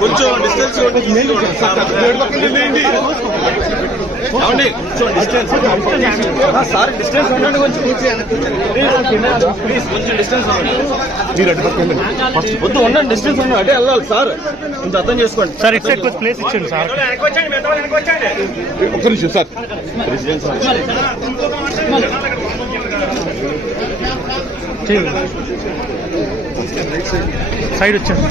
కొంచెం distance sir distance ఉండండి కొంచెం ప్లీజ్ కొంచెం డిస్టెన్స్ వద్దు ఉండండి డిస్టెన్స్ ఉండండి అంటే వెళ్ళాలి సార్ కొంచెం అర్థం చేసుకోండి సార్ ఇటు సైడ్ ప్లేస్ ఇచ్చాను సార్ ఒక్క నిమిషం సార్ సైడ్ వచ్చాను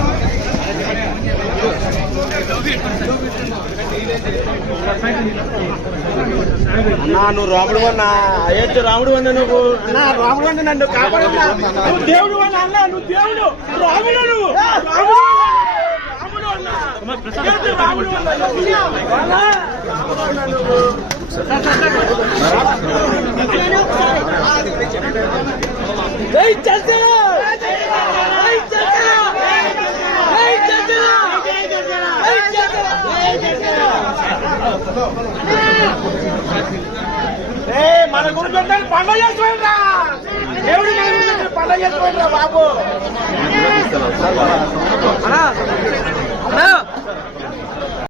అన్నా నువ్వు రాముడు అన్నా అయోధ్య రాముడు అన్నా నువ్వు అన్నా రాముడు అన్న నన్ను కాపాడన్నా నువ్వు దేవుడు అన్నా అన్నా నువ్వు దేవుడు రాముడు నువ్వు రాముడు అన్నా రాముడు మన గుడి పెట్టండి పండుగ చేసుకోండి రా దేవుడు మన గుడి పండుగ చేసుకోండి రా బాబు